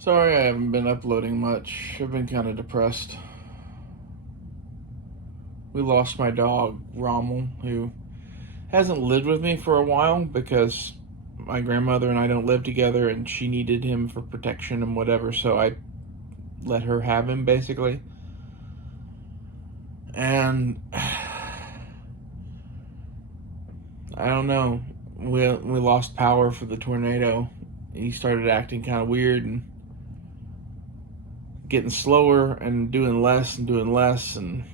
Sorry I haven't been uploading much. I've been kind of depressed. We lost my dog, Rommel, who hasn't lived with me for a while because my grandmother and I don't live together and she needed him for protection and whatever, so I let her have him basically. And I don't know. We lost power for the tornado. He started acting kind of weird and getting slower and doing less and doing less, and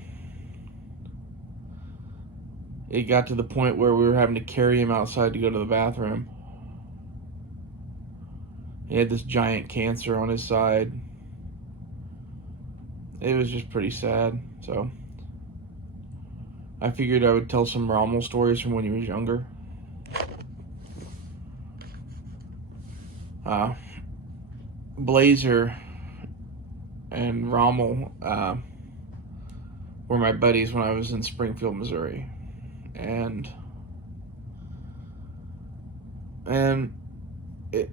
it got to the point where we were having to carry him outside to go to the bathroom. He had this giant cancer on his side. It was just pretty sad. So I figured I would tell some Rommel stories from when he was younger. Uh, Blazer and Rommel were my buddies when I was in Springfield, Missouri. And it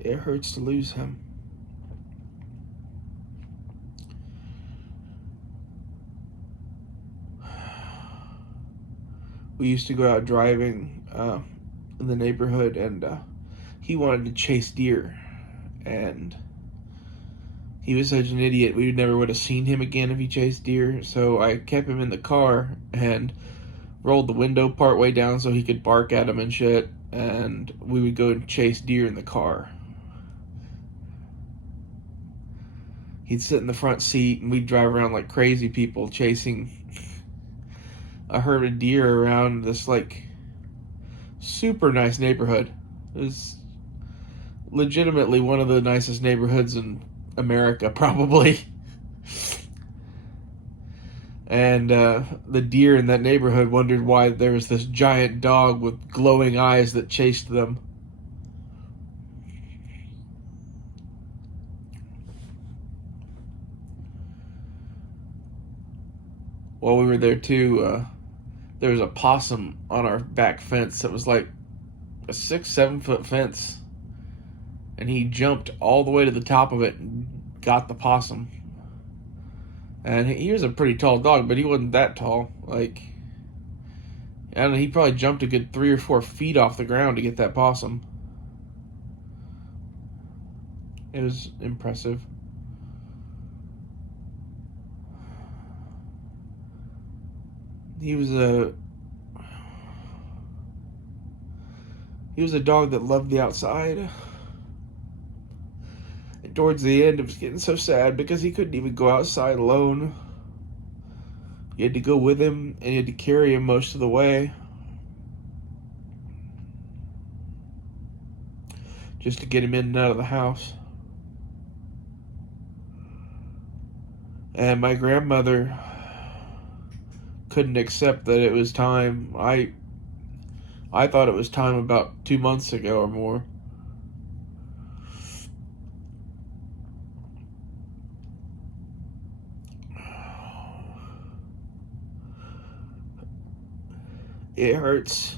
it hurts to lose him. We used to go out driving in the neighborhood, and he wanted to chase deer, and he was such an idiot. We never would have seen him again if he chased deer. So I kept him in the car and rolled the window part way down so he could bark at him and shit, and we would go and chase deer in the car. He'd sit in the front seat and we'd drive around like crazy people chasing a herd of deer around this like super nice neighborhood. It was legitimately one of the nicest neighborhoods in America, probably. And the deer in that neighborhood wondered why there was this giant dog with glowing eyes that chased them. While we were there too, there was a possum on our back fence that was like a 6-7 foot fence, and he jumped all the way to the top of it and got the possum. And he was a pretty tall dog, but he wasn't that tall. Like, I don't know, he probably jumped a good 3 or 4 feet off the ground to get that possum. It was impressive. He was a dog that loved the outside. And towards the end, it was getting so sad because he couldn't even go outside alone. You had to go with him, and you had to carry him most of the way, just to get him in and out of the house. And my grandmother couldn't accept that it was time. I thought it was time about 2 months ago or more. It hurts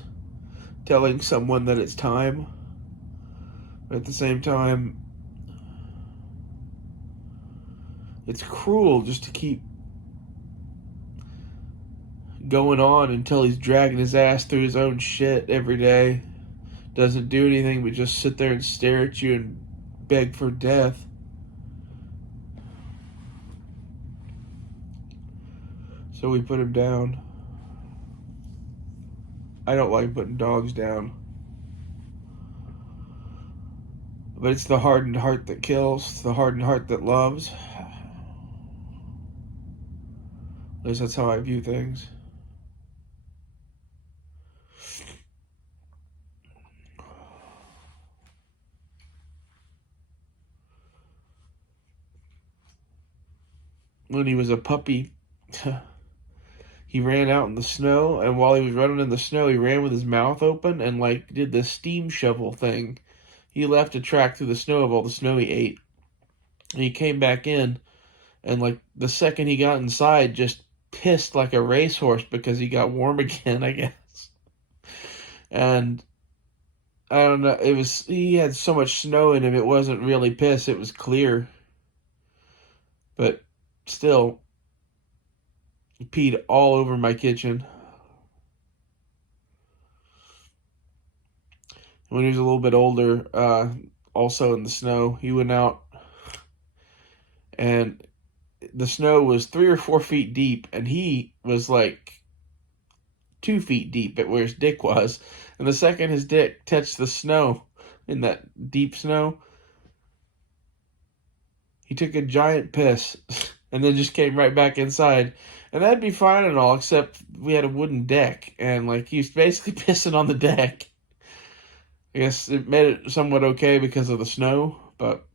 telling someone that it's time, but at the same time, it's cruel just to keep going on until he's dragging his ass through his own shit every day. Doesn't do anything but just sit there and stare at you and beg for death. So we put him down. I don't like putting dogs down. But it's the hardened heart that kills. It's the hardened heart that loves. At least that's how I view things. When he was a puppy, he ran out in the snow, and while he was running in the snow, he ran with his mouth open and like did the steam shovel thing. He left a track through the snow of all the snow he ate. And he came back in, and like the second he got inside, just pissed like a racehorse because he got warm again, I guess. And I don't know. He had so much snow in him. It wasn't really piss. It was clear, but still, he peed all over my kitchen. When he was a little bit older, also in the snow, he went out and the snow was 3 or 4 feet deep, and he was like 2 feet deep at where his dick was. And the second his dick touched the snow in that deep snow, he took a giant piss and then just came right back inside. And that'd be fine and all, except we had a wooden deck, and like he was basically pissing on the deck. I guess it made it somewhat okay because of the snow, but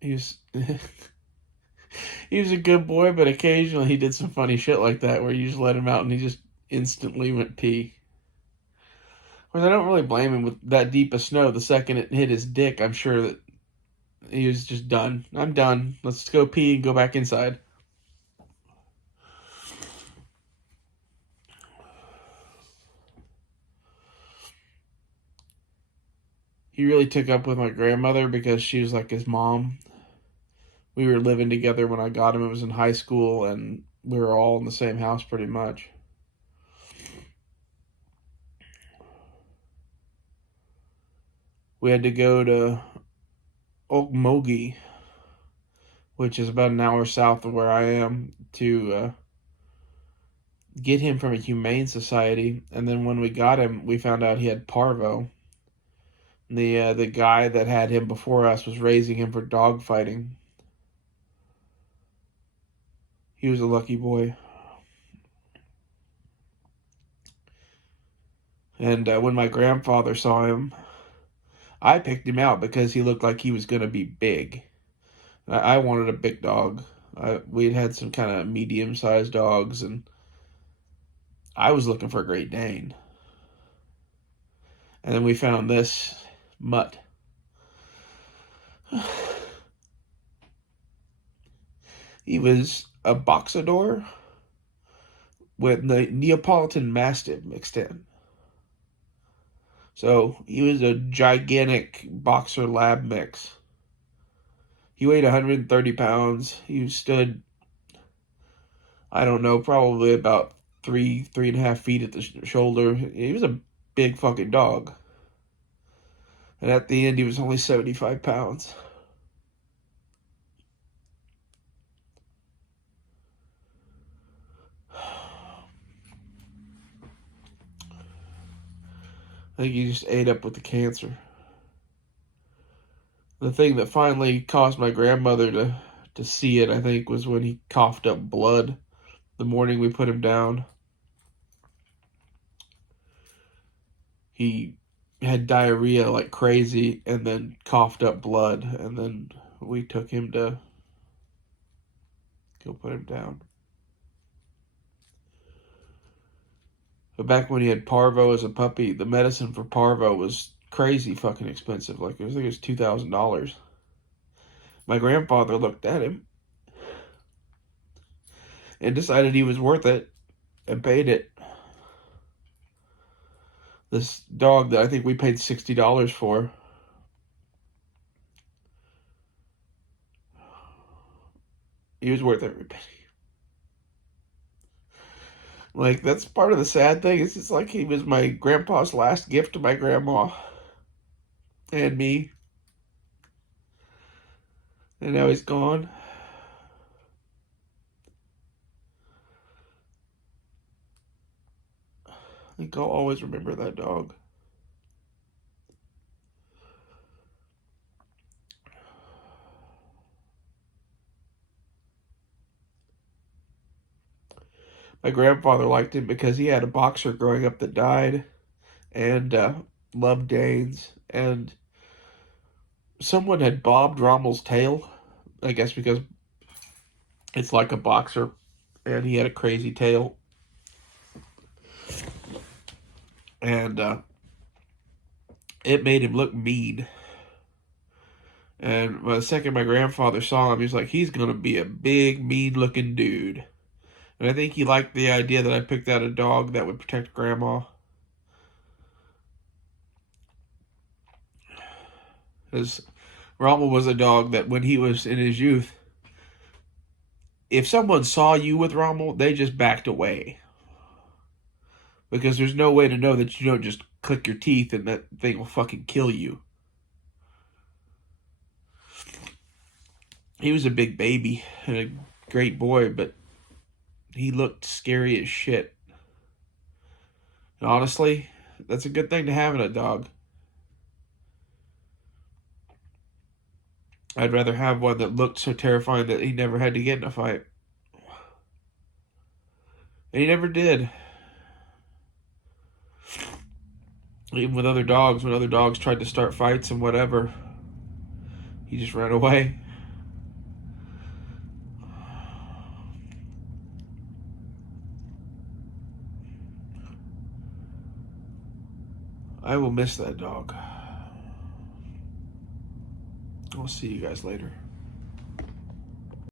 he was he was a good boy, but occasionally he did some funny shit like that where you just let him out and he just instantly went pee. Of course, I don't really blame him with that deep of snow. The second it hit his dick, I'm sure that he was just done. I'm done. Let's go pee and go back inside. He really took up with my grandmother because she was like his mom. We were living together when I got him. It was in high school, and we were all in the same house pretty much. We had to go to Okmulgee, which is about an hour south of where I am, to get him from a humane society. And then when we got him, we found out he had parvo. The guy that had him before us was raising him for dog fighting. He was a lucky boy. And when my grandfather saw him, I picked him out because he looked like he was going to be big. I wanted a big dog. We'd had some kind of medium-sized dogs, and I was looking for a Great Dane. And then we found this mutt. He was a boxador with the Neapolitan Mastiff mixed in. So he was a gigantic boxer lab mix. He weighed 130 pounds. He stood, I don't know, probably about 3.5 feet at the shoulder. He was a big fucking dog. And at the end, he was only 75 pounds. I think he just ate up with the cancer. The thing that finally caused my grandmother to see it, I think, was when he coughed up blood the morning we put him down. He had diarrhea like crazy and then coughed up blood, and then we took him to go put him down. But back when he had parvo as a puppy, the medicine for parvo was crazy fucking expensive. Like, I think it was $2,000. My grandfather looked at him and decided he was worth it and paid it. This dog that I think we paid $60 for. He was worth every penny. Like, that's part of the sad thing. It's just like he was my grandpa's last gift to my grandma and me. And now he's gone. I think I'll always remember that dog. My grandfather liked him because he had a boxer growing up that died and loved Danes. And someone had bobbed Rommel's tail, I guess because it's like a boxer, and he had a crazy tail. And it made him look mean. And the second my grandfather saw him, he was like, he's going to be a big, mean-looking dude. And I think he liked the idea that I picked out a dog that would protect Grandma. Because Rommel was a dog that when he was in his youth, if someone saw you with Rommel, they just backed away. Because there's no way to know that you don't just click your teeth and that thing will fucking kill you. He was a big baby and a great boy, but he looked scary as shit. And honestly, that's a good thing to have in a dog. I'd rather have one that looked so terrifying that he never had to get in a fight. And he never did. Even with other dogs, when other dogs tried to start fights and whatever, he just ran away. I will miss that dog. I'll see you guys later.